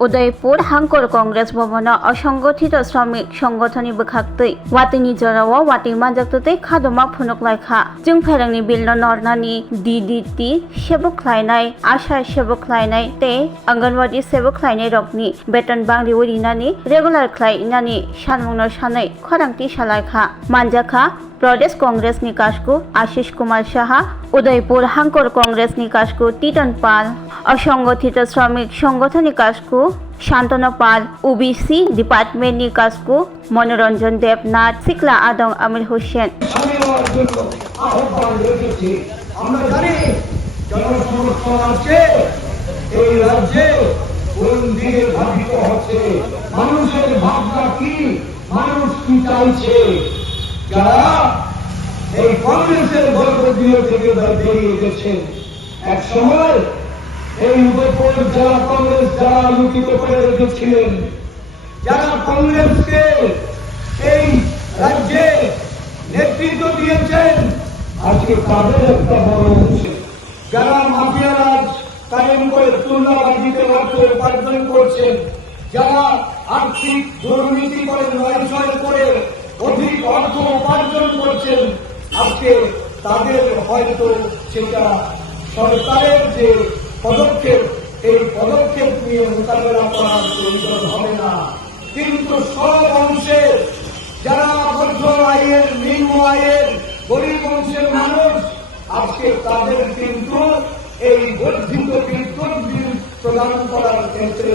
उदयपुर हांकर कांग्रेस भवन असंगठित श्रमिक संगठन बखाक्तै वाटिनि जराव वाटि मानजाक्तै खादमा फुनुकलायखा जों फेरंनि बिल नरनानि DDT सेबोख्लायनाय आशा सेबोख्लायनाय ते अंगनवाड़ी सेबोख्लायनाय रकनि बेतन बांग्रि उरिनानि रेगुलार ख्लायनानि सानमुंनो सानै खरांथि सालायखा मानजाखा प्रदेश कांग्रेस निकाशको आशीष कुमार शाह उदयपुर हांकर कांग्रेस निकाशको तीतन पाल असंगठित श्रमिक संगठन निकाशको शांतनु पाल ओबीसी डिपार्टमेंट निकाशको मनोरंजन देवनाथ सिकला आदम आमिर हुसैन যারা এই কংগ্রেসের গল্পগুলো থেকে বেরিয়ে গেছেন এক সময় এই উদয়পুর জেলা কংগ্রেস যারা লুকিত করে রেখেছিলেন যারা কংগ্রেসকে এই রাজ্যে নেতৃত্ব দিয়েছেন আজকে তাদের একটা বড় অংশ যারা মাফিয়ারাজ কায়েম করে তুলনাবাজিতে অর্থ উপার্জন করছেন যারা আর্থিক দুর্নীতি করে নয়ছয় করে অধিক অর্থ উপার্জন করছেন আজকে তাদের হয়তো সেটা সরকারের যে পদক্ষেপ এই পদক্ষেপ নিয়ে মোকাবেলা করার প্রয়োজন হবে না কিন্তু সব অংশের যারা মধ্য আয়ের নিম্ন আয়ের গরিব অংশের মানুষ আজকে তাদের কিন্তু এই বর্ধিত বিদ্যুৎ বিল প্রদান করার ক্ষেত্রে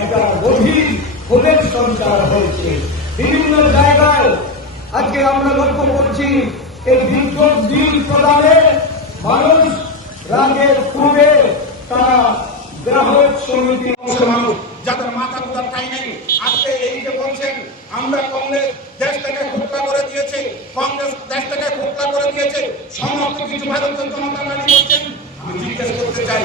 একটা গভীর ক্ষোভের সঞ্চার হয়েছে বিভিন্ন জায়গায় আজকে আমরা লক্ষ্য করছি এই বিদ্যুৎ বিল প্রদানে মানুষ রাগের ক্ষোভে তারা গ্রাহক সমিতি মানুষ যাদের মাথা গোঁজার ঠাঁই নেই আজকে এই যে বলছেন আমরা কংগ্রেস দেশটাকে খোকলা করে দিয়েছে কংগ্রেস দেশটাকে খোকলা করে দিয়েছে সমস্ত কিছু ভারতীয় জনতা পার্টি করছেন আমি জিজ্ঞেস করতে চাই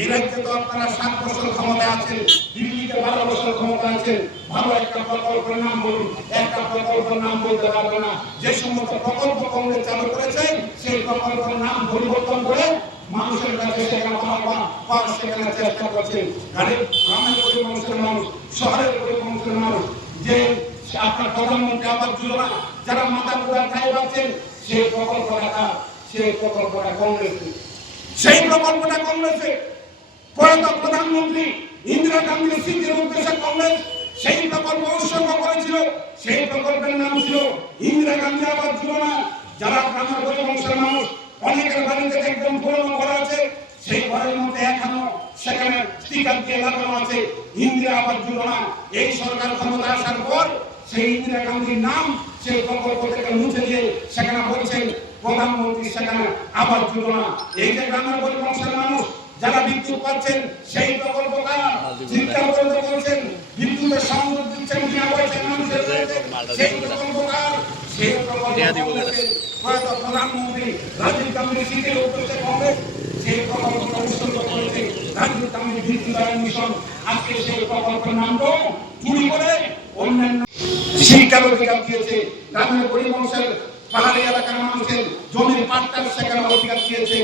এই রাজ্যে তো আপনারা 7 বছর ক্ষমতায় আছেন দিল্লিতে 12 বছর ক্ষমতা আছেন ভালো একটা প্রকল্পের নাম বলুন একটা প্রকল্পের নাম বলতে পারবে না যে সমস্ত প্রকল্প কংগ্রেস চালু করেছে সেই প্রকল্পের নাম পরিবর্তন করে মানুষের কাছে সেখানে পাওয়ার সেখানে চেষ্টা করছেন গ্রামের গরিব মানুষের মানুষ শহরের গরিব মানুষের মানুষ যে আপনার প্রধানমন্ত্রী আবাস যোজনা যারা মাথা গোঁজার ঠাঁই পাচ্ছেন সেই প্রকল্পটা কংগ্রেসে প্রয়াত প্রধানমন্ত্রী ইন্দিরা গান্ধীর স্মৃতির উদ্দেশ্যে কংগ্রেস সেই প্রকল্প উৎসর্গ করেছিল সেই প্রকল্পের নাম ছিল ইন্দিরা গান্ধী আবাস যোজনা যারা গ্রামের গরিব মানুষের মানুষ অনেকের বাড়িতে একদম পুরনো ঘর আছে সেই ঘরের মধ্যে এখনো সেখানে স্টিকার দিয়ে লাগানো আছে ইন্দিরা আবাস যোজনা এই সরকার ক্ষমতা আসার পর সেই ইন্দিরা গান্ধীর নাম সেই প্রকল্প থেকে মুছে দিয়ে সেখানে বলছেন প্রধানমন্ত্রী সেখানে আবাস যোজনা এই যে গ্রামের গরিব মানুষের মানুষ যারা বিদ্যুৎ পাচ্ছেন সেই প্রকল্প কারা চিন্তা করতে বলছেন বিদ্যুতের সংযোগ দিচ্ছেন কিনা বলছেন মানুষের সেই প্রকল্প কার সেই প্রকল্প প্রধানমন্ত্রী রাজীব গান্ধীর স্মৃতির উদ্দেশ্যে কংগ্রেস সেই প্রকল্পটা উৎসর্গ করেছে রাজীব গান্ধী বিদ্যুৎ মিশন আজকে সেই প্রকল্পের নামও চুরি করে অন্যান্য শিক্ষার অধিকার দিয়েছে গ্রামের গরিব মানুষের পাহাড়ি এলাকার মানুষের জমির পাট্টার সেখানে অধিকার দিয়েছে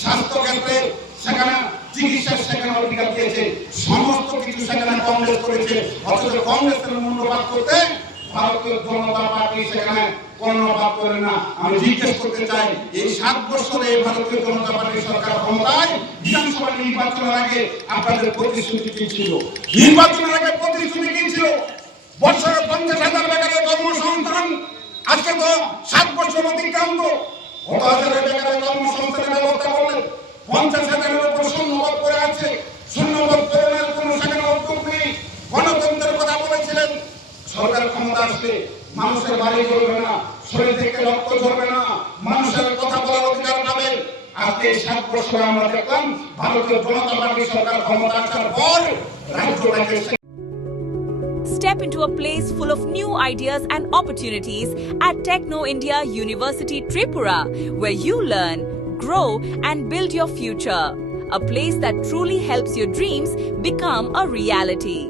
স্বাস্থ্য ক্ষেত্রে সেখানে চিকিৎসার সেখানে অধিকার দিয়েছে সমস্ত কিছু সেখানে কংগ্রেস করেছে অথচ কংগ্রেসের মূল্যবাদ করতে ভারতীয় জনতা পার্টি সেখানে কর্ণপাত করে না আমি জিজ্ঞেস করতে চাই এই 7 বছরে ভারতীয় জনতা পার্টির সরকার ক্ষমতায় বিধানসভা নির্বাচনের আগে আপনাদের প্রতিশ্রুতি কি ছিল নির্বাচনের আগে প্রতিশ্রুতি কি ছিল বছরে 50,000 বেকারের কর্মসংস্থান আজকে তো 7 বছর অতিক্রান্ত কত হাজারের বেকারের কর্মসংস্থানের ব্যবস্থা করলেন 50,000-এর উপর শূন্যপদ করে আছে শূন্যপদ পূরণের কোনো সেখানে উদ্যোগ নেই গণতন্ত্রের কথা বলেছিলেন সরকার ক্ষমতা আসলে মানুষের বাড়ি চলবে না শরীর থেকে রক্ত ঝরবে না মানুষের কথা বলার অধিকার পাবে আজকে 7 বছরে আমরা দেখলাম ভারতীয় জনতা পার্টি সরকার ক্ষমতা আসার পর রাজ্যটাকে Step into a place full of new ideas and opportunities at Techno India University Tripura, where you learn, grow and build your future. A place that truly helps your dreams become a reality.